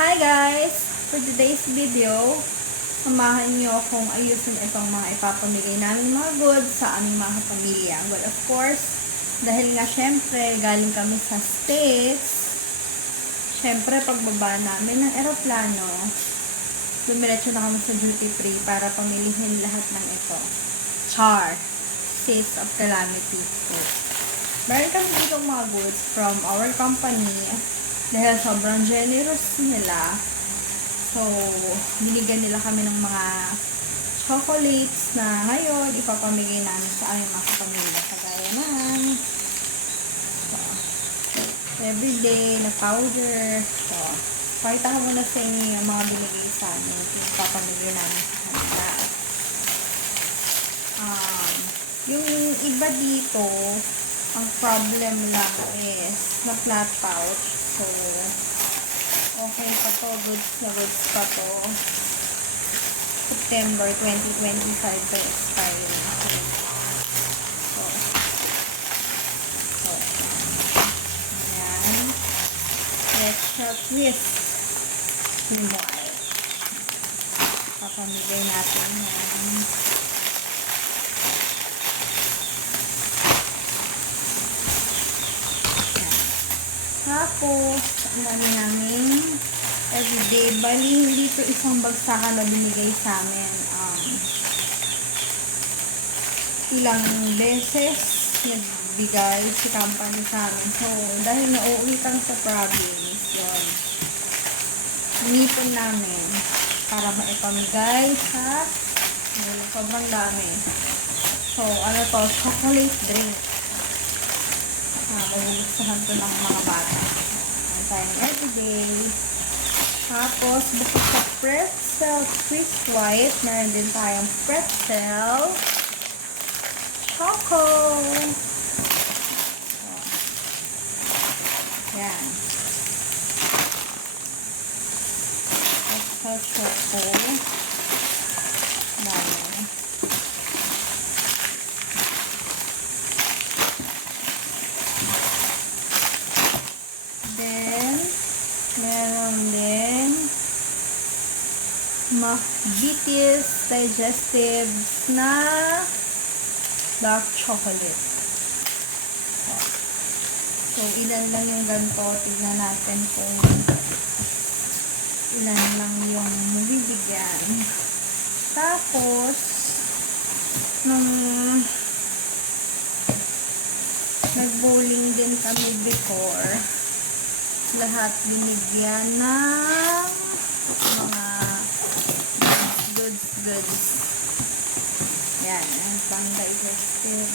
Hi guys! For today's video, samahan niyo akong ayusin itong mga ipapamigay namin mga goods sa aming mga kapamilya. Well, of course, dahil nga syempre, galing kami sa States, syempre, pagbaba namin ng eroplano, dumiretso na kami sa duty free para pamilihin lahat ng ito. Char! Taste of Calamity. Meron kami dito mga goods from our company dahil sobrang generous nila. So, binigyan nila kami ng mga chocolates na ngayon ipapamigay namin sa aming mga kapamilya. Kagaya ng everyday na powder. So, pakita ko muna sa inyo yung mga binigay sa amin. Ipapamigay namin sa kanila. Yung iba dito, ang problem lang is na flat pouch. So, okay pa to. Goods na goods pa to. September 2025 pa expiry. So, ayan. Extra twist. Simoy. Papamigay natin yan. Tapos, ang dami namin everyday. Bali, hindi ito isang bagsakan na binigay sa amin. Ilang beses nagbigay si company sa amin. So, dahil nauwi kang sa province, yun. Inipon namin para maipamigay sa sobrang dami. So, ano to? Chocolate drink. Magugustuhan to ng mga bata. Ang tayong everyday. Tapos, bukod sa pretzel twist white, meron din tayong pretzel choco. Yan. Pretzel choco. Dami. Meron din BTS Digestives na dark chocolate. So, ilan lang yung ganito. Tignan natin kung ilan lang yung mabibigyan. Tapos, nung nag-bowling din kami before, lahat binigyan ng mga goods. Yan, pang digestive.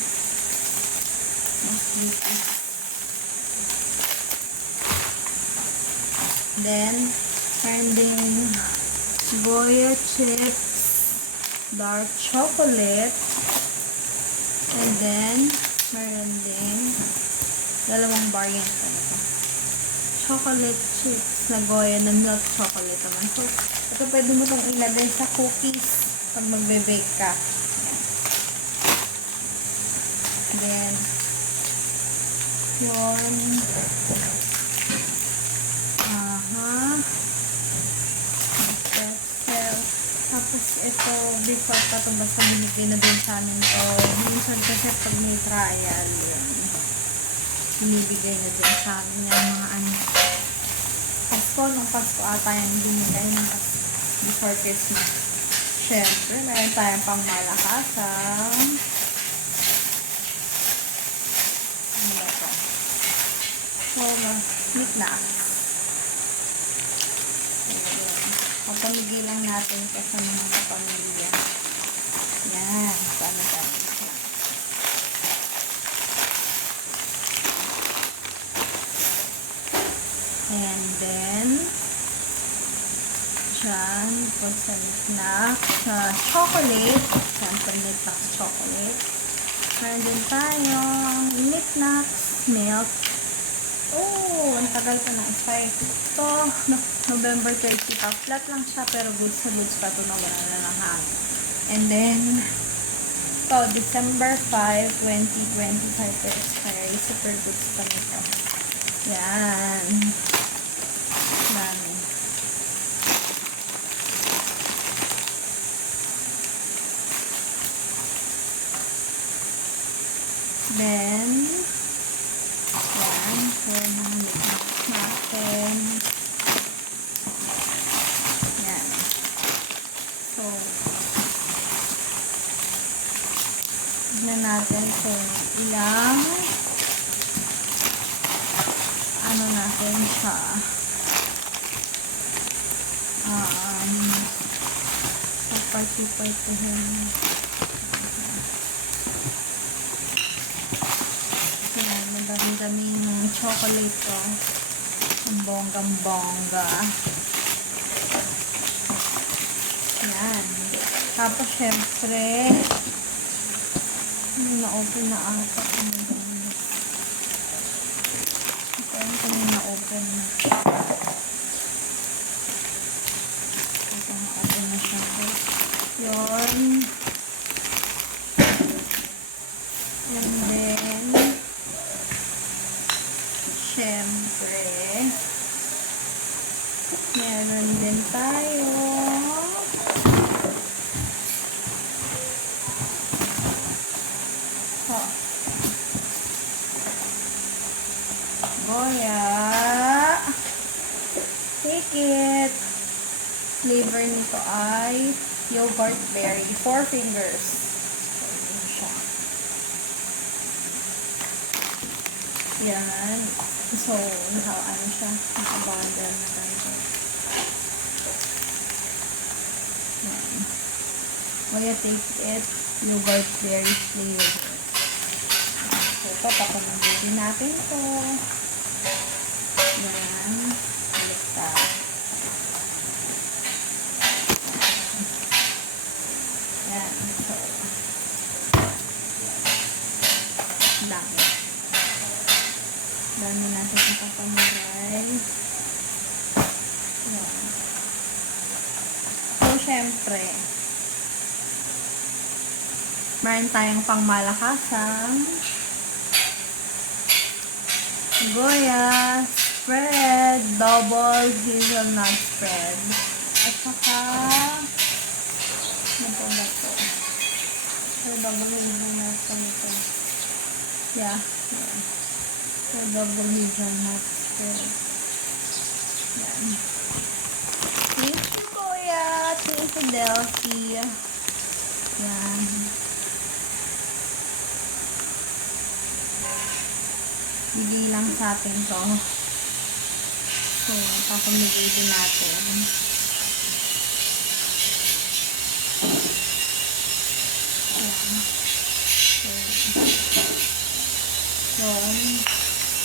Then, meron din Goya chips, dark chocolate, and then, meron din dalawang variant pa nito. Chocolate chips na Goya na milk chocolate naman. So, ito pwede mo itong ilagay sa cookies pag magbe-bake ka. Then, yun. Pretzel. Tapos, ito, before pa ito, basta binigay na din sa amin to. Minsan kasi pag may trial, yun. Binibigay na din sa amin yung mga ano. Nung Pasko ata yung binigay ng before Christmas. Siyempre, meron tayong pangmalakasan. Ano ba ito? So, knickknacks. Papamigay lang natin ito sa mga kapamilya. Yan. Sana tayo. And then, dyan, pag sa knickknacks, chocolate, siyempre knickknacks chocolate. Meron din tayong knickknacks milk. Oh, ang tagal pa na expire. Ito, November 30 pa. Flat lang siya, pero goods sa goods pa ito na wala na lang hangin. And then, ito, December 5, 2025 pa expiry. Super goods pa nito. Yan. Dami. natin kung ilang ano natin siya sa party-partyhin. Yan, madami-daming chocolate to. Ang bonggang-bongga. Yan. Tapos, syempre, na-open na ata. Ito yung na-open na. Ito na-open na siya. Yun. And then, syempre, meron din tayo Goya. Take it. Flavor nito ay yogurt berry. 4 fingers. So, yan. So, ano siya? Naka-bundle na tayo. Yan. Goya take it. Yogurt berry flavor. So, ito, papanubutin natin ito. Yan. Baliktad. Yan. So, dami. Dami natin sa kapamigay. Yan. So, syempre, meron tayong pangmalakasang Goya spread, double hazelnut spread. At saka, ano po ba ito? Double hazelnut ito. Yeah. So, double hazelnut spread. Yan. Thank you, Goya. Thank you, Delphi. Yan. Bigay lang sa atin to. So, papamigay din natin. Ayan. So,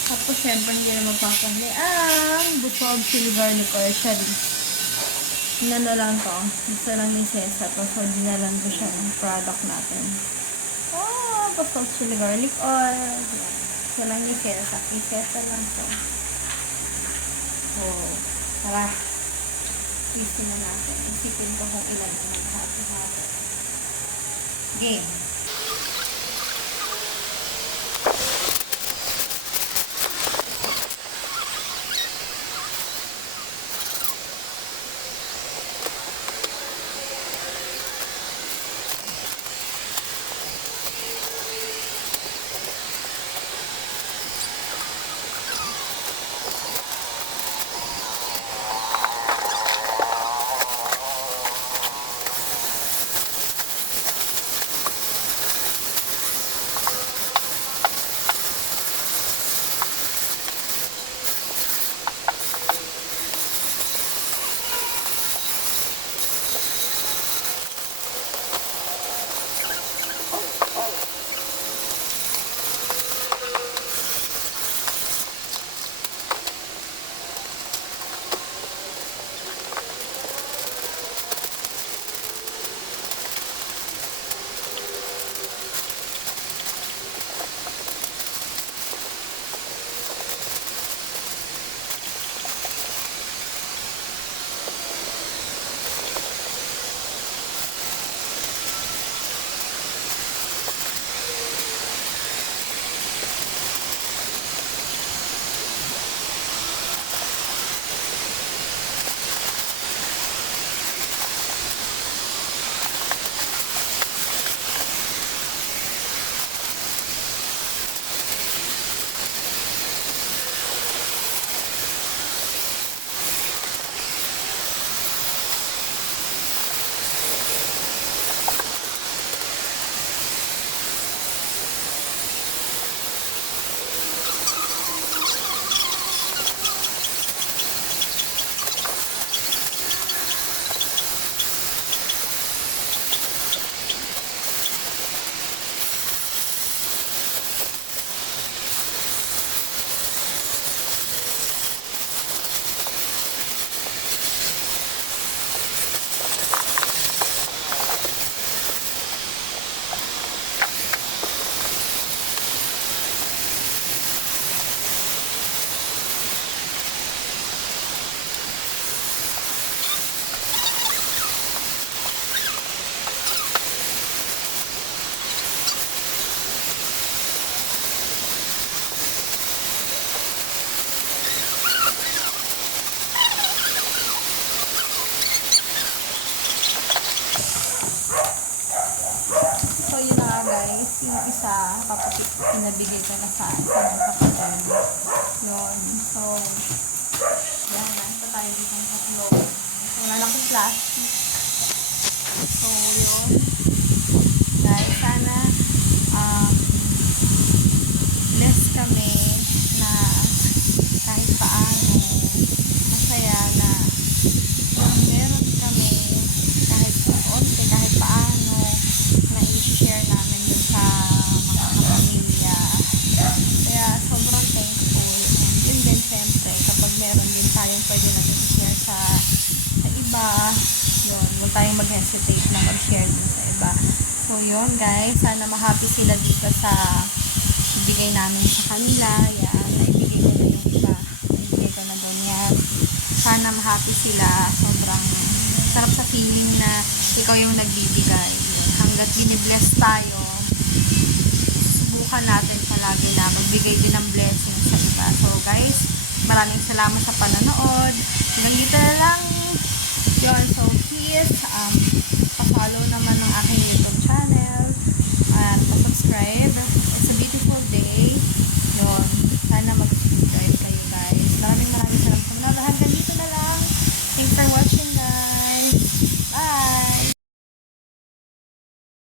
tapos syempre hindi na magpapahali ang busog chili garlic oil cherry. Inano lang to. Gusto lang ni Cesa to. So, dinalan ko siya ng product natin. Oh, busog chili garlic oil. Ayan. Ito lang ni Cesa. I-Cesa lang to. So, tara. Isin na natin. Isipin ko kung ilan ang maghati-hati. Game. nabigay ko na sa isang kapatid. Yun. So, yan. Nasa tayo dito sa flow. Wala na akong plastic. So, yun. Guys, sana bless kami na kahit paano masaya na meron kami kahit onte, kahit paano na i-share namin dun sa mga kapamilya. Kaya sobrang thankful. And yun din syempre kapag meron din tayong pwede natin i-share sa iba, yun, huwag tayong mag-hesitate na mag-share din sa iba. So yun guys, sana ma-happy sila dito sa ibigay namin sa kanila. Yan, naibigay ko na yung iba. Naibigay ko na doon yan. Sana ma-happy sila. Sobrang sarap sa feeling na ikaw yung nagbibigay. Hanggat binibless tayo, subukan natin palagi na magbigay din ng blessing sa iba. So guys, maraming salamat sa panonood. Hanggang dito na lang. Yun, so please, pa-follow naman ng aking YouTube channel. At pa-subscribe.